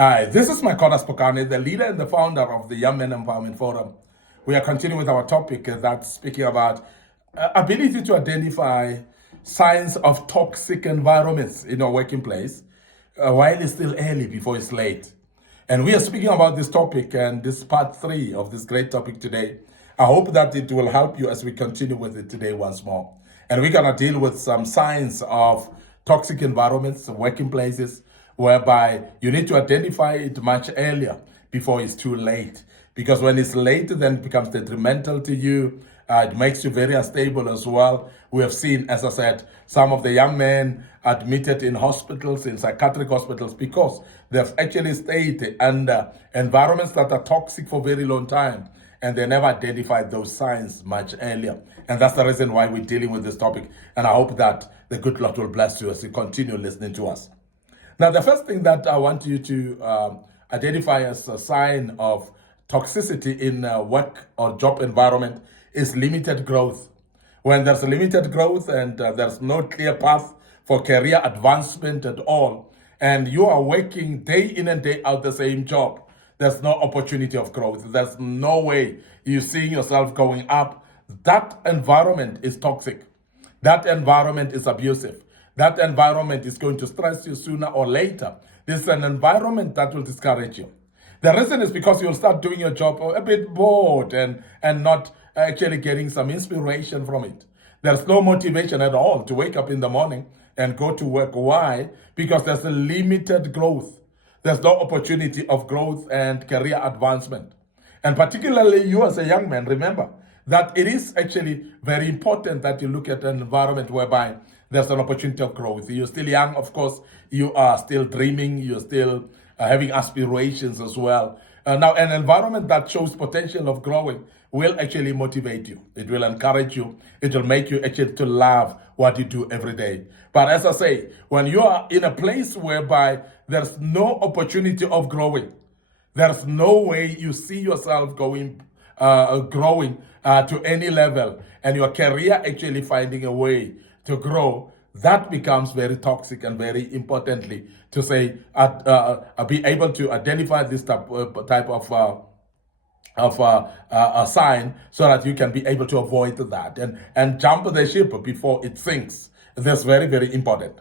Hi, this is Micornus Phokane, the leader and the founder of the Young Men Empowerment Forum. We are continuing with our topic that's speaking about ability to identify signs of toxic environments in our working place while it's still early before it's late. And we are speaking about this topic, and this is part 3 of this great topic today. I hope that it will help you as we continue with it today once more. And we're going to deal with some signs of toxic environments, working places, whereby you need to identify it much earlier before it's too late. Because when it's late, then it becomes detrimental to you. It makes you very unstable as well. We have seen, as I said, some of the young men admitted in hospitals, in psychiatric hospitals, because they've actually stayed under environments that are toxic for a very long time, and they never identified those signs much earlier. And that's the reason why we're dealing with this topic. And I hope that the good Lord will bless you as you continue listening to us. Now, the first thing that I want you to identify as a sign of toxicity in work or job environment is limited growth. When there's limited growth and there's no clear path for career advancement at all, and you are working day in and day out the same job, there's no opportunity of growth. There's no way you're seeing yourself going up. That environment is toxic. That environment is abusive. That environment is going to stress you sooner or later. This is an environment that will discourage you. The reason is because you'll start doing your job a bit bored and not actually getting some inspiration from it. There's no motivation at all to wake up in the morning and go to work. Why? Because there's a limited growth. There's no opportunity of growth and career advancement. And particularly you as a young man, remember that it is actually very important that you look at an environment whereby there's an opportunity of growth. You're still young, of course. You are still dreaming. You're still having aspirations as well. Now, an environment that shows potential of growing will actually motivate you. It will encourage you. It will make you actually to love what you do every day. But as I say, when you are in a place whereby there's no opportunity of growing, there's no way you see yourself growing to any level, and your career actually finding a way to grow, that becomes very toxic. And very importantly, to say, be able to identify this type of a sign so that you can be able to avoid that and jump the ship before it sinks. That's very, very important.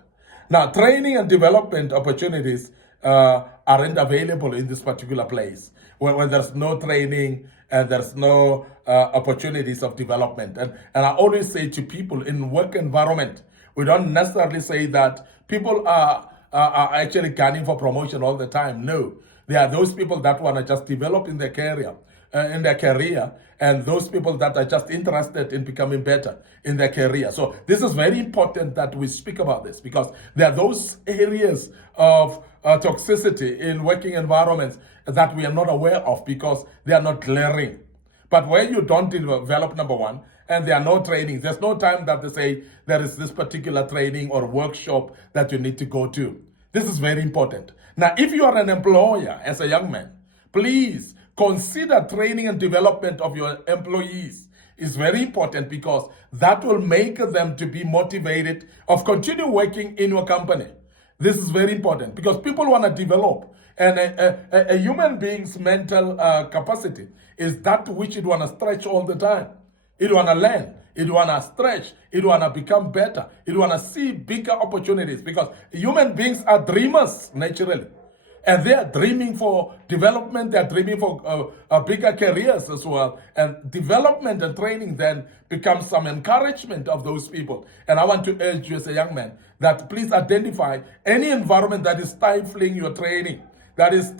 Now, training and development opportunities aren't available in this particular place when there's no training and there's no opportunities of development. And I always say to people in work environment, we don't necessarily say that people are actually gunning for promotion all the time. No, there are those people that want to just develop in their career, and those people that are just interested in becoming better in their career. So this is very important that we speak about this, because there are those areas of toxicity in working environments that we are not aware of because they are not glaring. But where you don't develop, number one, and there are no trainings, there's no time that they say there is this particular training or workshop that you need to go to. This is very important. Now, if you are an employer as a young man, please consider training and development of your employees. Is very important, because that will make them to be motivated of continue working in your company. This is very important because people want to develop, and a human being's mental capacity is that which it want to stretch all the time. It want to learn. It want to stretch. It want to become better. It want to see bigger opportunities, because human beings are dreamers naturally. And they are dreaming for development. They are dreaming for bigger careers as well. And development and training then becomes some encouragement of those people. And I want to urge you as a young man that please identify any environment that is stifling your training, that is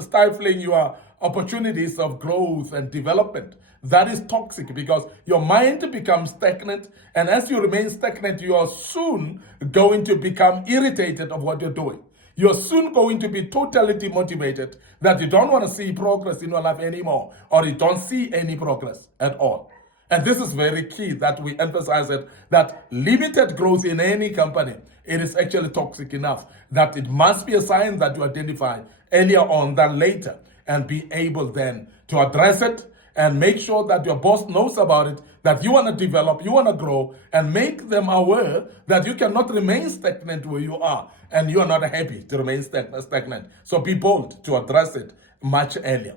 stifling your opportunities of growth and development. That is toxic, because your mind becomes stagnant. And as you remain stagnant, you are soon going to become irritated of what you're doing. You're soon going to be totally demotivated, that you don't want to see progress in your life anymore, or you don't see any progress at all. And this is very key that we emphasize it, that limited growth in any company, it is actually toxic enough that it must be a sign that you identify earlier on than later, and be able then to address it and make sure that your boss knows about it, that you want to develop, you want to grow, and make them aware that you cannot remain stagnant where you are, and you are not happy to remain stagnant. So be bold to address it much earlier.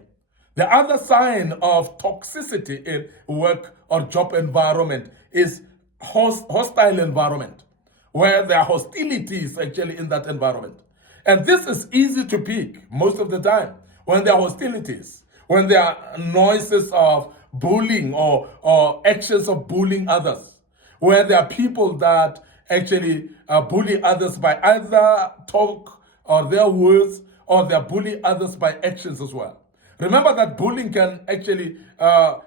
The other sign of toxicity in work or job environment is hostile environment, where there are hostilities actually in that environment. And this is easy to pick most of the time when there are hostilities, when there are noises of bullying or actions of bullying others, where there are people that actually bully others by either talk or their words, or they bully others by actions as well. Remember that bullying can actually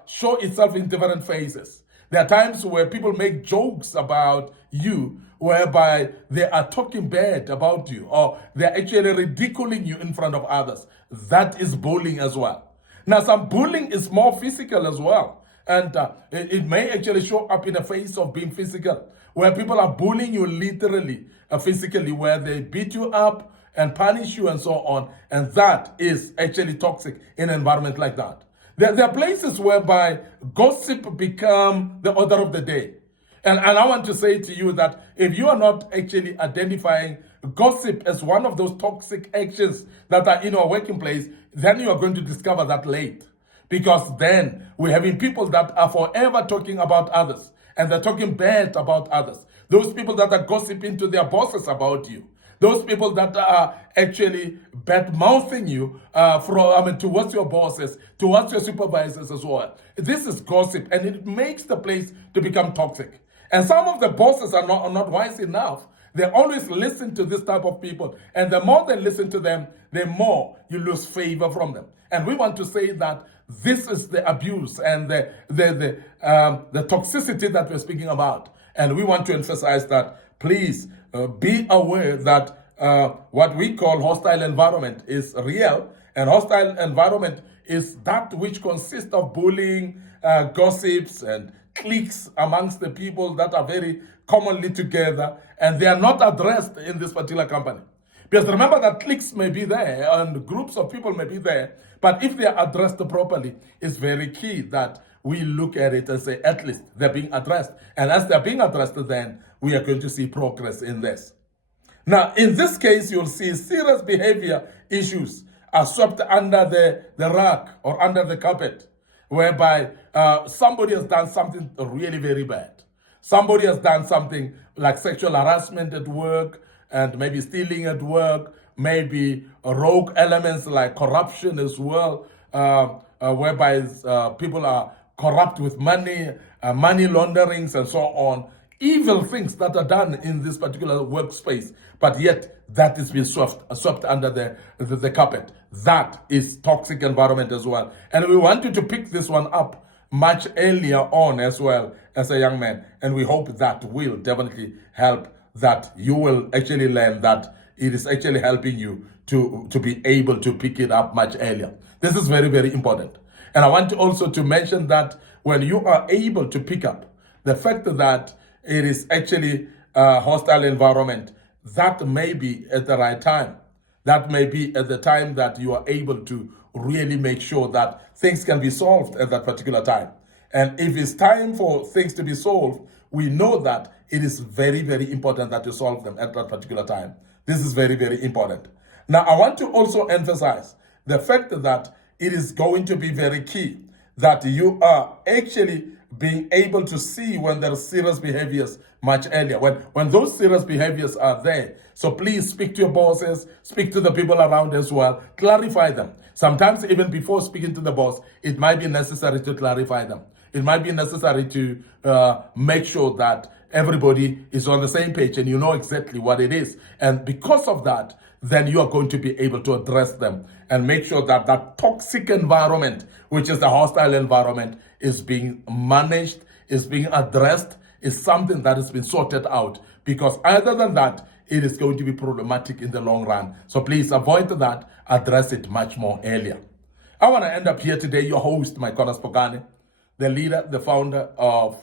show itself in different phases. There are times where people make jokes about you, whereby they are talking bad about you, or they're actually ridiculing you in front of others. That is bullying as well. Now, some bullying is more physical as well. And it may actually show up in the face of being physical, where people are bullying you literally, physically, where they beat you up and punish you and so on. And that is actually toxic in an environment like that. There are places whereby gossip become the order of the day. And I want to say to you that if you are not actually identifying gossip as one of those toxic actions that are in our working place, then you are going to discover that late. Because then we're having people that are forever talking about others, and they're talking bad about others. Those people that are gossiping to their bosses about you. Those people that are actually bad-mouthing you towards your bosses, towards your supervisors as well. This is gossip, and it makes the place to become toxic. And some of the bosses are not wise enough. They always listen to this type of people. And the more they listen to them, the more you lose favor from them. And we want to say that this is the abuse and the toxicity that we're speaking about. And we want to emphasize that, please be aware that what we call hostile environment is real. And hostile environment is that which consists of bullying, gossips, and cliques amongst the people that are very commonly together, and they are not addressed in this particular company. Because remember that cliques may be there and groups of people may be there, but if they are addressed properly, it's very key that we look at it and say, at least they're being addressed. And as they're being addressed, then we are going to see progress in this. Now, in this case, you'll see serious behavior issues are swept under the rug or under the carpet, whereby somebody has done something really very bad. Somebody has done something like sexual harassment at work, and maybe stealing at work, maybe rogue elements like corruption as well, whereby people are corrupt with money, money launderings and so on. Evil things that are done in this particular workspace, but yet that is being swept under the carpet. That is toxic environment as well. And we want you to pick this one up much earlier on as well as a young man. And we hope that will definitely help, that you will actually learn that it is actually helping you to be able to pick it up much earlier. This is very, very important. And I want also to mention that when you are able to pick up the fact that it is actually a hostile environment, that may be at the right time. That may be at the time that you are able to really make sure that things can be solved at that particular time. And if it's time for things to be solved, we know that it is very, very important that you solve them at that particular time. This is very, very important. Now, I want to also emphasize the fact that it is going to be very key that you are actually being able to see when there are serious behaviors much earlier, when those serious behaviors are there. So please speak to your bosses, speak to the people around as well, clarify them. Sometimes even before speaking to the boss, it might be necessary to clarify them. It might be necessary to make sure that everybody is on the same page and you know exactly what it is. And because of that, then you are going to be able to address them and make sure that that toxic environment, which is the hostile environment, is being managed, is being addressed, is something that has been sorted out. Because other than that, it is going to be problematic in the long run. So please avoid that, address it much more earlier. I want to end up here today, your host, Micornus Phokane, the leader, the founder of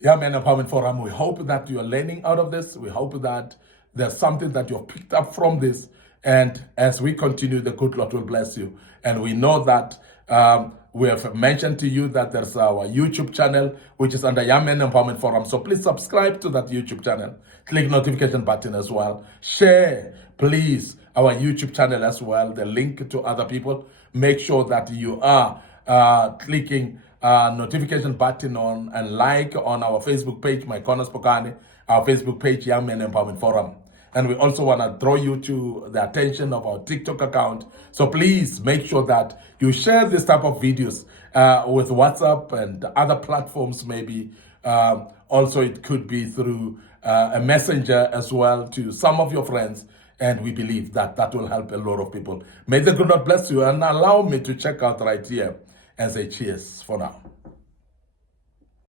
Young Men Empowerment Forum. We hope that you are learning out of this. We hope that there's something that you've picked up from this. And as we continue, the good Lord will bless you. And we know that We have mentioned to you that there's our YouTube channel, which is under Young Men Empowerment Forum. So please subscribe to that YouTube channel. Click notification button as well. Share, please, our YouTube channel as well. The link to other people. Make sure that you are clicking notification button on and like on our Facebook page, Micornus Phokane, our Facebook page, Young Men Empowerment Forum. And we also want to draw you to the attention of our TikTok account. So please make sure that you share this type of videos with WhatsApp and other platforms maybe. Also, it could be through a messenger as well to some of your friends. And we believe that that will help a lot of people. May the good Lord bless you and allow me to check out right here and say cheers for now.